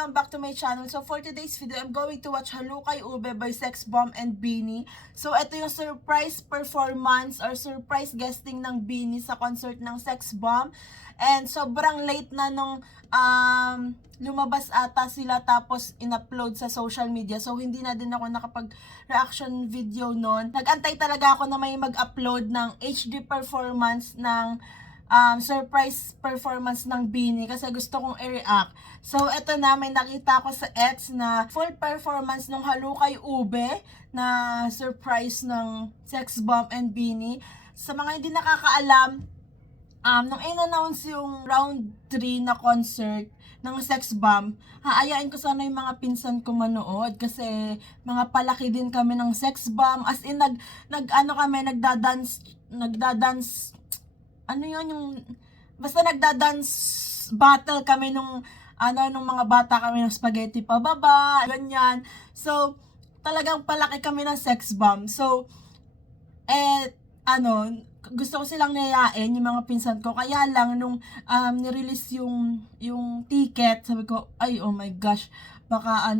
welcome back to my channel. So for today's video, I'm going to watch Halukay Ube by Sex Bomb and BINI. So ito yung surprise performance or surprise guesting ng BINI sa concert ng Sex Bomb. And sobrang late na nung lumabas ata sila tapos in-upload sa social media. So hindi na din ako nakapag-reaction video noon. Nag-antay talaga ako na may mag-upload ng HD performance ng surprise performance ng BINI kasi gusto kong i-react. So, eto na, may nakita ko sa X na full performance ng Halukay Ube na surprise ng Sex Bomb and BINI. Sa mga hindi nakakaalam, nung in-announce yung round 3 na concert ng Sex Bomb, haayain ko sana yung mga pinsan ko manood kasi mga palaki din kami ng Sex Bomb. As in, nagdadance, ano yun yung, basta nagda-dance battle kami nung mga bata kami ng spaghetti pababa, ganyan. So, talagang palaki kami ng Sex Bomb. So, gusto ko silang nayayain, yung mga pinsan ko. Kaya lang, nung nirelease yung ticket, sabi ko, ay, oh my gosh, baka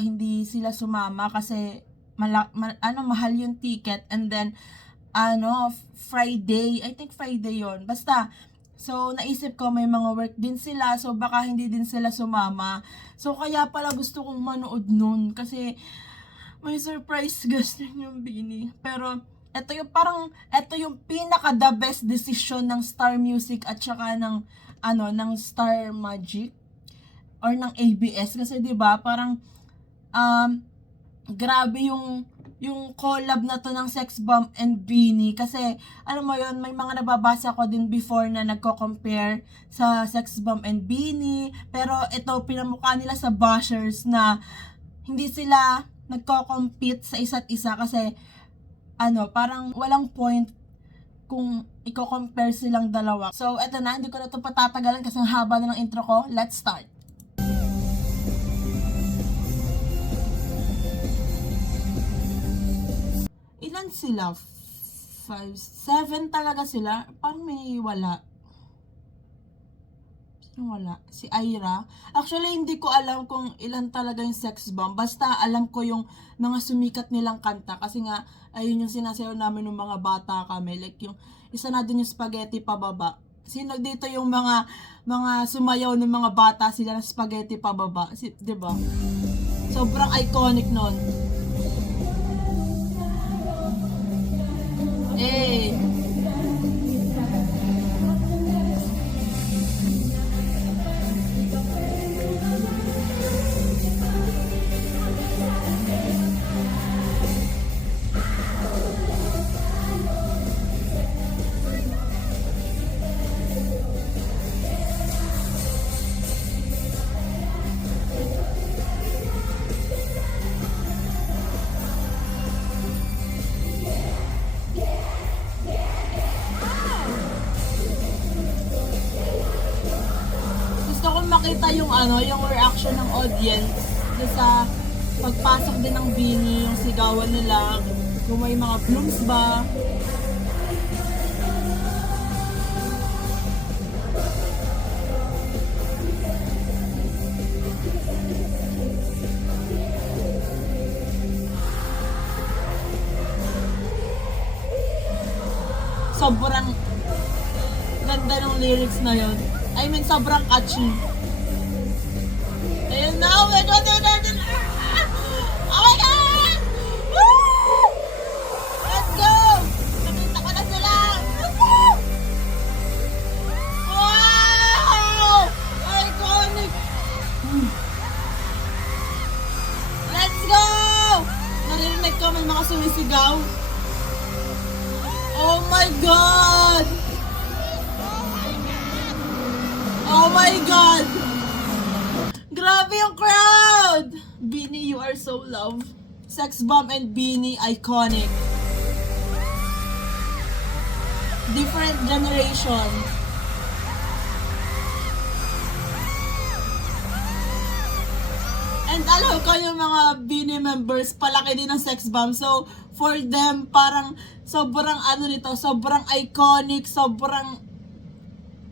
hindi sila sumama kasi mahal yung ticket. And then, Friday, I think Friday yon. Basta, so naisip ko may mga work din sila, so baka hindi din sila sumama. So kaya pala gusto kong manood nun kasi may surprise guest din yung BINI. Pero ito yung pinaka the best decision ng Star Music at saka ng Star Magic or ng ABS kasi 'di ba parang grabe yung collab na to ng Sex Bomb and BINI kasi alam mo yon, may mga nababasa ko din before na nagko-compare sa Sex Bomb and BINI, pero ito pinamukha nila sa bashers na hindi sila nagko-compete sa isa't isa kasi parang walang point kung i-compare silang dalawa. So eto na, hindi ko na to patatagalan kasi ang haba na ng intro ko. Let's start. Ilan sila? 5, 7 talaga sila. Parang may wala. Sino wala? Si Ira. Actually, hindi ko alam kung ilan talaga yung Sex Bomb. Basta alam ko yung mga sumikat nilang kanta. Kasi nga, ayun yung sinasayaw namin ng mga bata kami. Like yung, isa na din yung spaghetti pababa. Sino dito yung mga sumayaw ng mga bata sila ng spaghetti pababa? Diba? Sobrang iconic nun. Eh. Makita yung reaction ng audience sa pagpasok din ng BINI, yung sigawan nila, kung may mga blooms ba. Sobrang ganda ng lyrics na yun. I mean, sobrang catchy. Ayun na, oh my God, oh my God! Woo! Let's go! Nakita ko na sila! Wow! Iconic! Let's go! Naririnig ko may mga sumisigaw. Oh my God! Oh my God! Grabe yung crowd! BINI, you are so loved. Sex Bomb and BINI, iconic. Different generation. And alam ko yung mga BINI members, palaki din ng Sex Bomb. So, for them, parang sobrang sobrang iconic, sobrang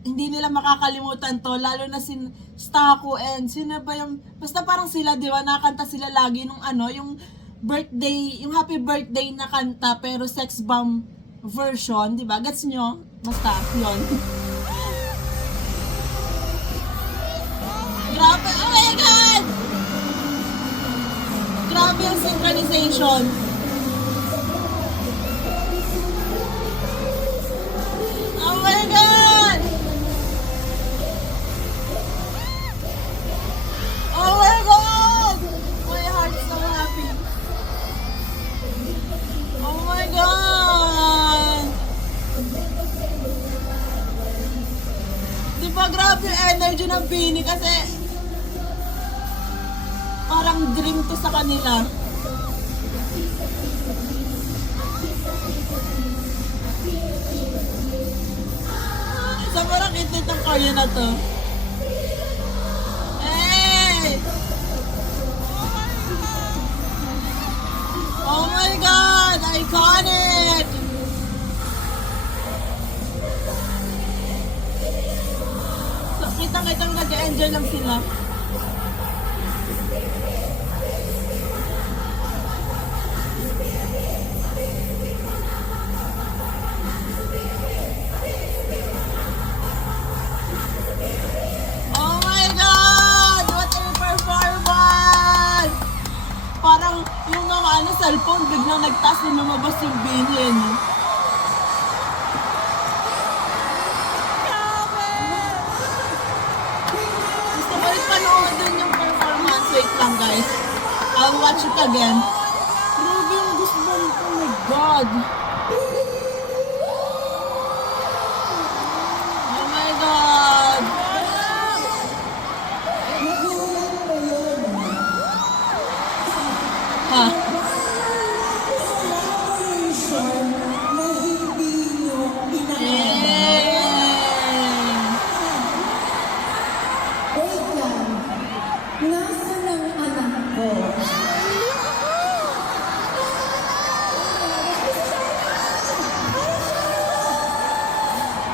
hindi nila makakalimutan to, lalo na si Stako and sino ba yung, basta parang sila, di ba, nakanta sila lagi nung ano, yung birthday, yung happy birthday na kanta, pero sex bomb version, di ba? Gets nyo? Basta, yun. Grabe, oh my God! Grabe yung synchronization. Oh my God! Oh my God! My heart's so happy. Oh my God! Di ba grabe yung energy ng Bini kasi parang dream to sa kanila. So parang itit ang karya na to. Hey! Oh my God! Iconic! So, kitang-kitang nag-enjoy lang sila. Oh my God! What a performance! Parang yung mga cellphone biglang nagtaas na lumabas yung Bini, no? Gusto ko rin panoodin yung performance. Wait lang, guys. I'll watch it again. Grabe yung goosebumps. Oh my God! Oh my God! Ha? Wait lang. Nasaan ang anak ko?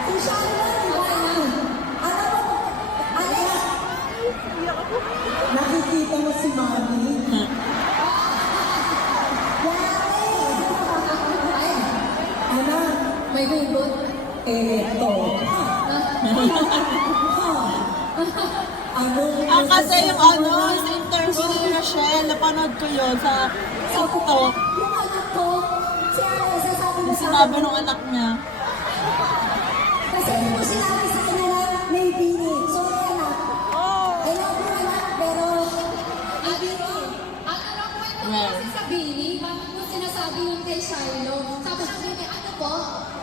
Si Sharon, di ba yan? Alam mo, anak, nakikita mo si Mami? Ay, anak, may hugot? Eto. Ang kasi yung ano, sa interview ni Rochelle, napanood ko yun sa TikTok. Yung anak ko, sasabi mo Yung sa sinabi akin, ng anak niya. kasi hindi ko sinabi sa kanila, may Bini. Sorry anak. I love you anak, pero may Bini. Ang alam ko ito Well. kasi sa Bini, bakit mo sinasabi yung kay Shiloh? Sabi ng Bini, ano po?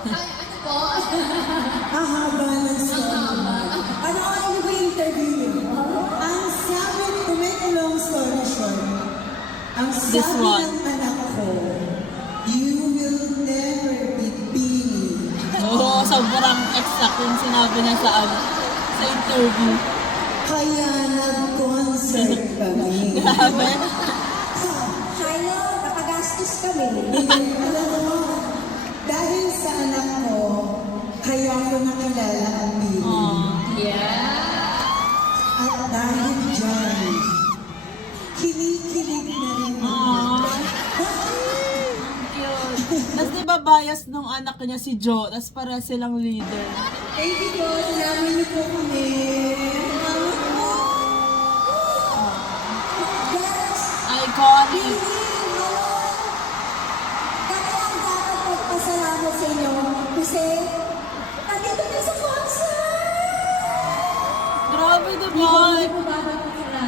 Ay, ano po? Hahaba ng story. Ano ba yung interview niyo? Ang sabi, to make a long story short, ang This sabi one. ng anak ko, you will never be Bini. Oo, sobrang exact yung sinabi niya sa ano, sa interview. Kaya nag-concert kami. Grabe. Shiloh, nakagastos kami. Alam mo, dahil sa anak ko, kaya ko nakilala ang Bini. Aww. At dahil dyan, kinikilig na rin ako. Aww. Cute. Tapos diba bias nung anak niya si Joe, tapos para silang leader. Thank you po, salamat niyo po kami. Yes, Iconic. kami ang dapat magpasalamat sa inyo kasi nandito na sa concert. Grabe diba? Ano ba ba sila?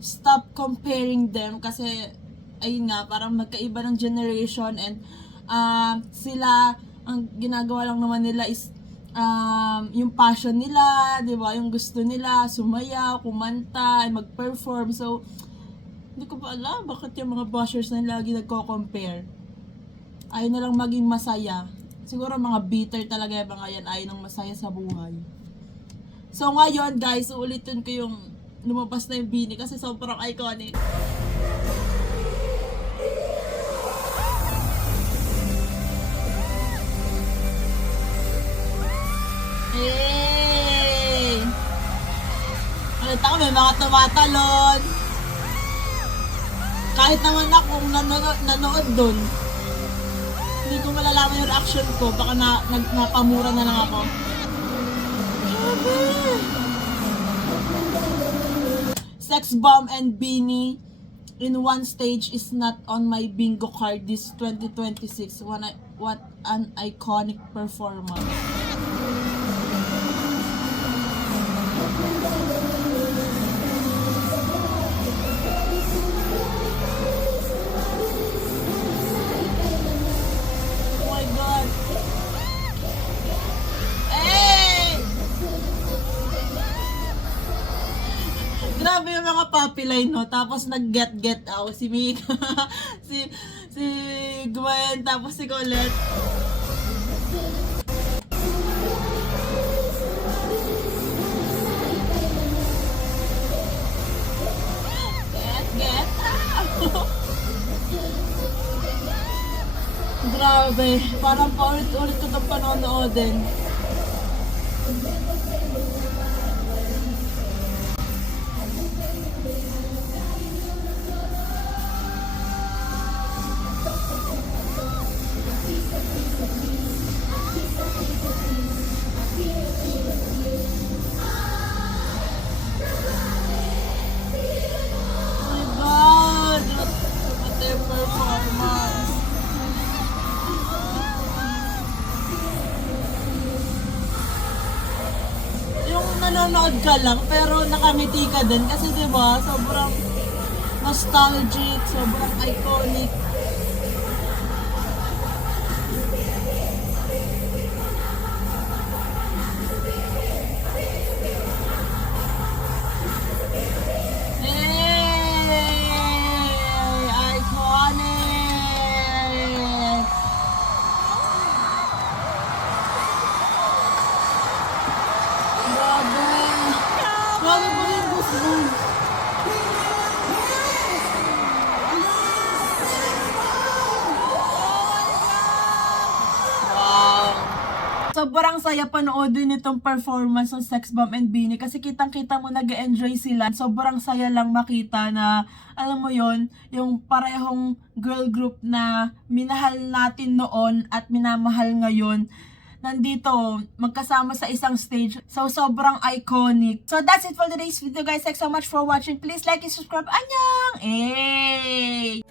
Stop comparing them kasi ayun nga, parang magkaiba ng generation and sila, ang ginagawa lang naman nila is yung passion nila, di ba? Yung gusto nila, sumayaw, kumanta, and mag-perform. So, hindi ko pa alam bakit yung mga bashers na lagi nagko-compare. Ayaw na lang maging masaya. Siguro mga bitter talaga yung mga yan, ayaw nang masaya sa buhay. So ngayon guys, uulitin ko yung lumabas na yung Bini kasi sobrang iconic. Hey! Nakita ko may mga tumatalon. Kahit naman ako kung nanood dun, hindi ko malalaman yung reaction ko. Baka napamura na lang ako. Grabe! Sex Bomb and Beanie in one stage is not on my bingo card this 2026. What an iconic performance. Oh my God. Hey! Grabe yung mga puppy line, no? Tapos nag-get out si Mika, si Gwen, tapos si Colette. Get out! Grabe, parang paulit-ulit ko itong panonoodin. Oh my God! What their performance! Yung nanonood ka lang pero nakangiti ka din kasi 'di ba sobrang nostalgic, sobrang iconic. Hey! Iconic! Grabe! Grabe po yung goosebumps! Wow! Sobrang saya panoodin itong performance ng Sex Bomb and Beanie kasi kitang-kita mo nag-enjoy sila. Sobrang saya lang makita na, alam mo yon yung parehong girl group na minahal natin noon at minamahal ngayon. Nandito, magkasama sa isang stage. So, sobrang iconic. So, that's it for today's video, guys. Thanks so much for watching. Please like and subscribe. Annyeong! Hey!